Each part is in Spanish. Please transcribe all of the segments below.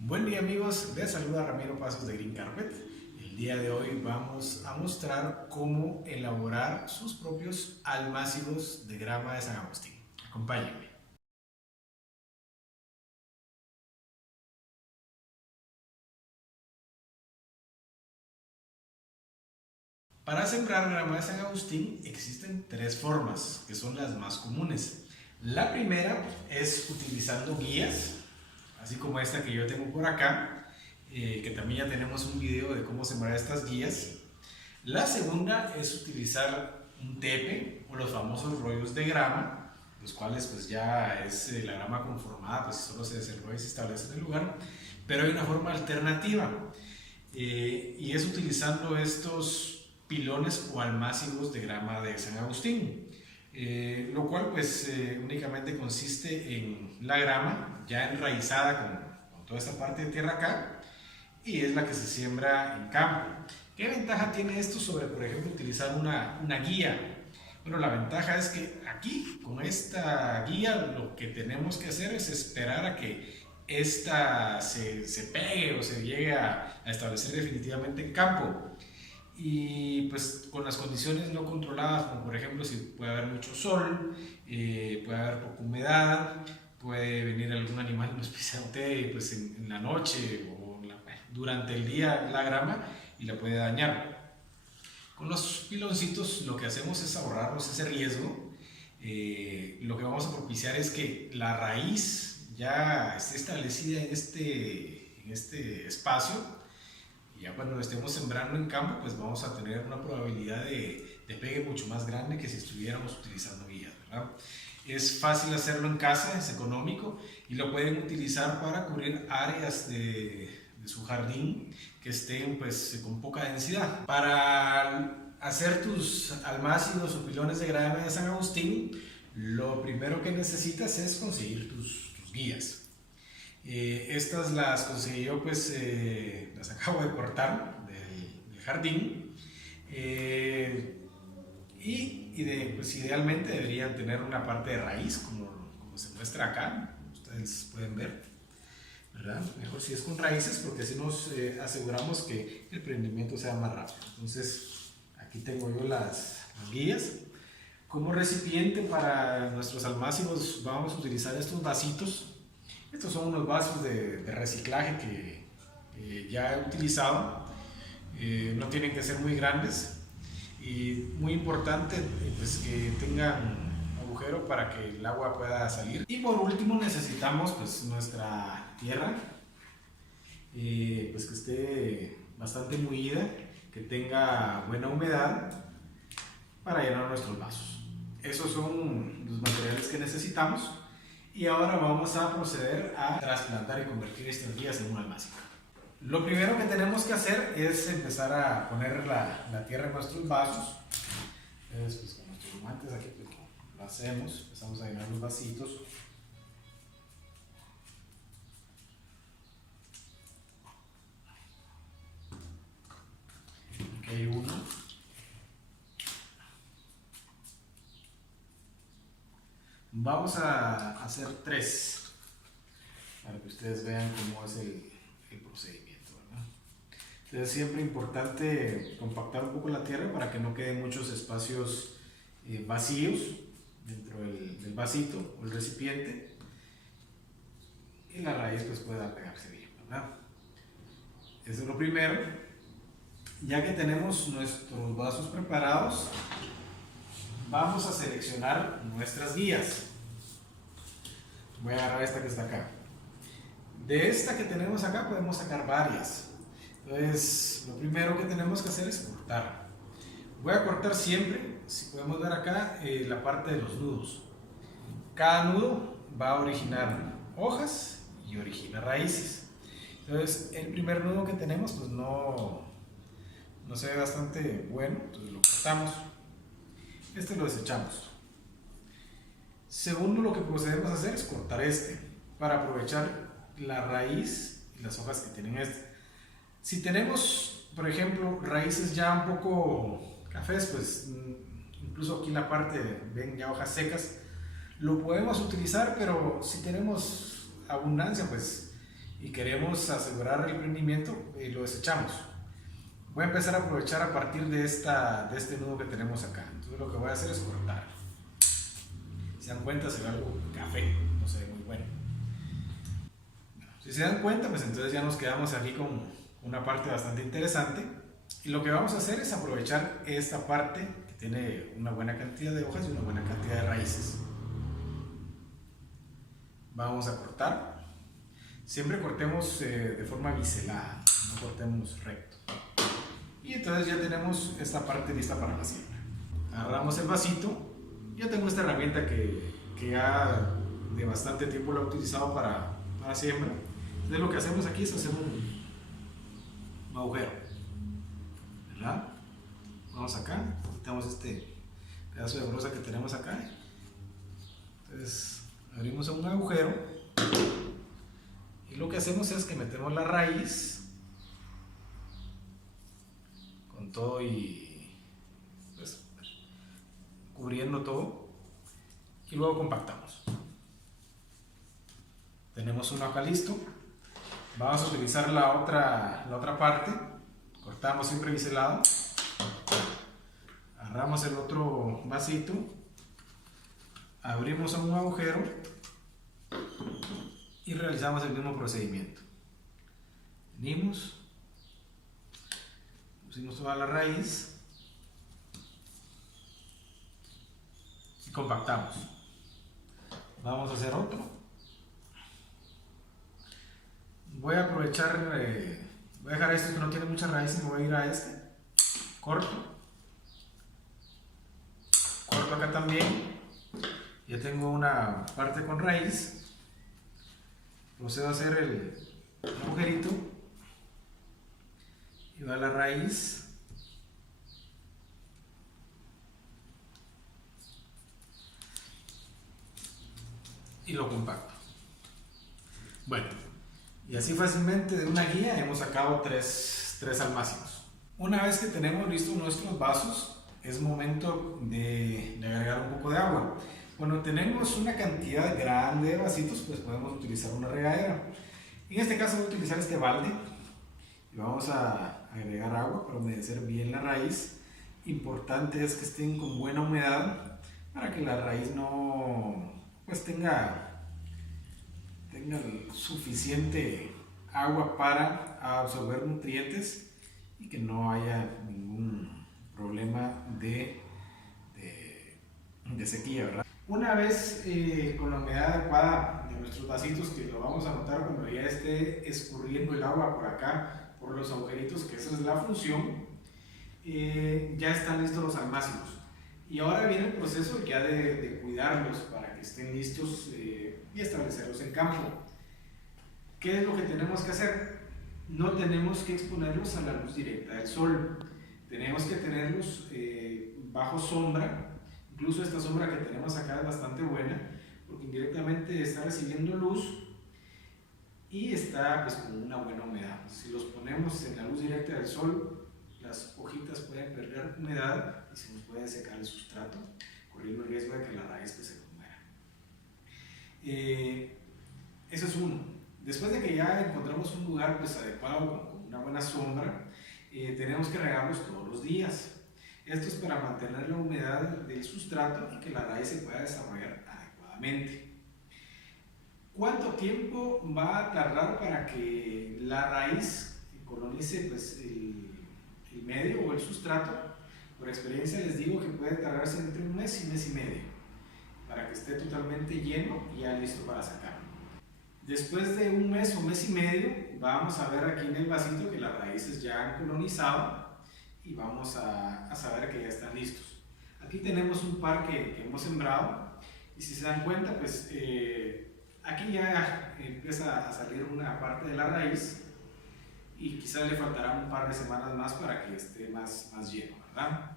Buen día amigos, les saluda Ramiro Pasos de Green Carpet. El día de hoy vamos a mostrar cómo elaborar sus propios almácigos de grama de San Agustín. Acompáñenme. Para sembrar grama de San Agustín existen tres formas que son las más comunes. La primera es utilizando guías, así como esta que yo tengo por acá, que también ya tenemos un video de cómo sembrar estas guías. La segunda es utilizar un tepe o los famosos rollos de grama, los cuales pues ya es la grama conformada, pues solo se desarrolla y se establece en el lugar, pero hay una forma alternativa y es utilizando estos pilones o almácigos de grama de San Agustín, lo cual pues únicamente consiste en la grama ya enraizada con toda esta parte de tierra acá, y es la que se siembra en campo. ¿Qué ventaja tiene esto sobre, por ejemplo, utilizar una guía? Bueno, la ventaja es que aquí, con esta guía, lo que tenemos que hacer es esperar a que esta se pegue o se llegue a establecer definitivamente en campo. Y pues con las condiciones no controladas, como por ejemplo si puede haber mucho sol, puede haber poca humedad, puede venir algún animal y nos pisotee pues en la noche o durante el día la grama y la puede dañar. Con los piloncitos lo que hacemos es ahorrarnos ese riesgo. Lo que vamos a propiciar es que la raíz ya esté establecida en este espacio, y ya cuando estemos sembrando en campo pues vamos a tener una probabilidad de pegue mucho más grande que si estuviéramos utilizando guías, ¿verdad? Es fácil hacerlo en casa, es económico y lo pueden utilizar para cubrir áreas de su jardín que estén pues con poca densidad. Para hacer tus almácigos o pilones de grama de San Agustín, lo primero que necesitas es conseguir tus guías. Estas las conseguí yo, pues las acabo de cortar del jardín, pues idealmente deberían tener una parte de raíz como se muestra acá, ustedes pueden ver, ¿verdad? Mejor si es con raíces porque así nos aseguramos que el prendimiento sea más rápido. Entonces aquí tengo yo las guías. Como recipiente para nuestros almácigos vamos a utilizar estos vasitos. Estos son unos vasos de reciclaje que ya he utilizado. No tienen que ser muy grandes y muy importante pues que tengan agujero para que el agua pueda salir. Y por último necesitamos pues nuestra tierra, pues que esté bastante mullida, que tenga buena humedad para llenar nuestros vasos. Esos son los materiales que necesitamos. Y ahora vamos a proceder a trasplantar y convertir estas guías en un almácigo. Lo primero que tenemos que hacer es empezar a poner la tierra en nuestros vasos. Entonces, pues, con nuestros guantes aquí pues, lo hacemos, empezamos a llenar los vasitos. Aquí hay uno. Vamos a hacer 3 para que ustedes vean cómo es el procedimiento, ¿verdad? Entonces siempre importante compactar un poco la tierra para que no queden muchos espacios vacíos dentro del vasito o el recipiente y la raíz pues pueda pegarse bien, ¿verdad? Eso es lo primero. Ya que tenemos nuestros vasos preparados, vamos a seleccionar nuestras guías. Voy a agarrar esta que está acá. De esta que tenemos acá podemos sacar varias. Entonces, lo primero que tenemos que hacer es cortar. Voy a cortar siempre, si podemos ver acá, la parte de los nudos. Cada nudo va a originar hojas y origina raíces. Entonces, el primer nudo que tenemos pues no se ve bastante bueno, entonces lo cortamos. Este lo desechamos. Segundo, lo que procedemos a hacer es cortar este para aprovechar la raíz y las hojas que tienen este. Si tenemos, por ejemplo, raíces ya un poco cafés, pues incluso aquí en la parte ven ya hojas secas, lo podemos utilizar, pero si tenemos abundancia, pues y queremos asegurar el rendimiento, lo desechamos. Voy a empezar a aprovechar a partir de este nudo que tenemos acá. Entonces lo que voy a hacer es cortar. Si se dan cuenta, se ve algo café, no se ve muy bueno. Si se dan cuenta, pues entonces ya nos quedamos aquí con una parte bastante interesante. Y lo que vamos a hacer es aprovechar esta parte que tiene una buena cantidad de hojas y una buena cantidad de raíces. Vamos a cortar. Siempre cortemos de forma biselada, no cortemos recto. Y entonces ya tenemos esta parte lista para la siembra. Agarramos el vasito. Yo tengo esta herramienta que ya de bastante tiempo la he utilizado para siembra. Entonces lo que hacemos aquí es hacer un agujero, ¿verdad? Vamos acá, quitamos este pedazo de brosa que tenemos acá. Entonces abrimos un agujero y lo que hacemos es que metemos la raíz con todo y pues cubriendo todo, y luego compactamos. Tenemos uno acá listo. Vamos a utilizar la otra parte. Cortamos siempre biselado. Agarramos el otro vasito, abrimos un agujero y realizamos el mismo procedimiento. Venimos, pusimos toda la raíz y compactamos. Vamos a hacer otro. Voy a aprovechar, voy a dejar este que no tiene mucha raíz y me voy a ir a este. Corto acá también. Ya tengo una parte con raíz. Procedo a hacer el agujerito y va la raíz. Y lo compacto. Bueno, y así fácilmente de una guía hemos sacado tres almácigos. Una vez que tenemos listos nuestros vasos, es momento de agregar un poco de agua. Cuando tenemos una cantidad grande de vasitos, pues podemos utilizar una regadera. En este caso voy a utilizar este balde y vamos a agregar agua para humedecer bien la raíz. Importante es que estén con buena humedad para que la raíz no pues tenga suficiente agua para absorber nutrientes y que no haya ningún problema de sequía, ¿verdad? Una vez con la humedad adecuada de nuestros vasitos, que lo vamos a notar cuando ya esté escurriendo el agua por acá, por los agujeritos, que esa es la función, ya están listos los almácigos. Y ahora viene el proceso ya de cuidarlos para que estén listos y establecerlos en campo. ¿Qué es lo que tenemos que hacer? No tenemos que exponerlos a la luz directa del sol. Tenemos que tenerlos bajo sombra. Incluso esta sombra que tenemos acá es bastante buena porque indirectamente está recibiendo luz y está pues con una buena humedad. Si los ponemos en la luz directa del sol, las hojitas pueden perder humedad y se nos puede secar el sustrato, corriendo el riesgo de que la raíz pues, se muera. Eso es uno. Después de que ya encontramos un lugar pues, adecuado con una buena sombra, tenemos que regarlos todos los días. Esto es para mantener la humedad del sustrato y que la raíz se pueda desarrollar adecuadamente. ¿Cuánto tiempo va a tardar para que la raíz colonice pues, el medio o el sustrato? Por experiencia les digo que puede tardarse entre un mes y mes y medio para que esté totalmente lleno y ya listo para sacar. Después de un mes o mes y medio vamos a ver aquí en el vasito que las raíces ya han colonizado y vamos a saber que ya están listos. Aquí tenemos un par que hemos sembrado y si se dan cuenta pues aquí ya empieza a salir una parte de la raíz y quizás le faltará un par de semanas más para que esté más lleno, ¿verdad?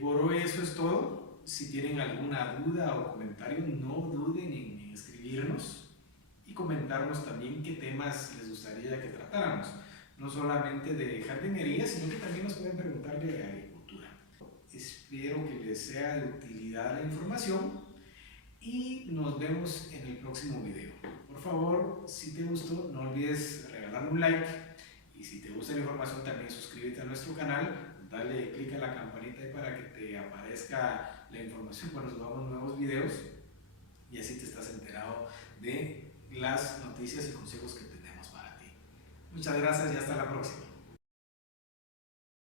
Por hoy eso es todo. Si tienen alguna duda o comentario, no duden en escribirnos y comentarnos también qué temas les gustaría que tratáramos. No solamente de jardinería, sino que también nos pueden preguntar de agricultura. Espero que les sea de utilidad la información y nos vemos en el próximo video. Por favor, si te gustó, no olvides regalarle un like. Y si te gusta la información, también suscríbete a nuestro canal. Dale click a la campanita ahí para que te aparezca la información cuando subamos nuevos videos. Y así te estás enterado de las noticias y consejos que tenemos para ti. Muchas gracias y hasta la próxima.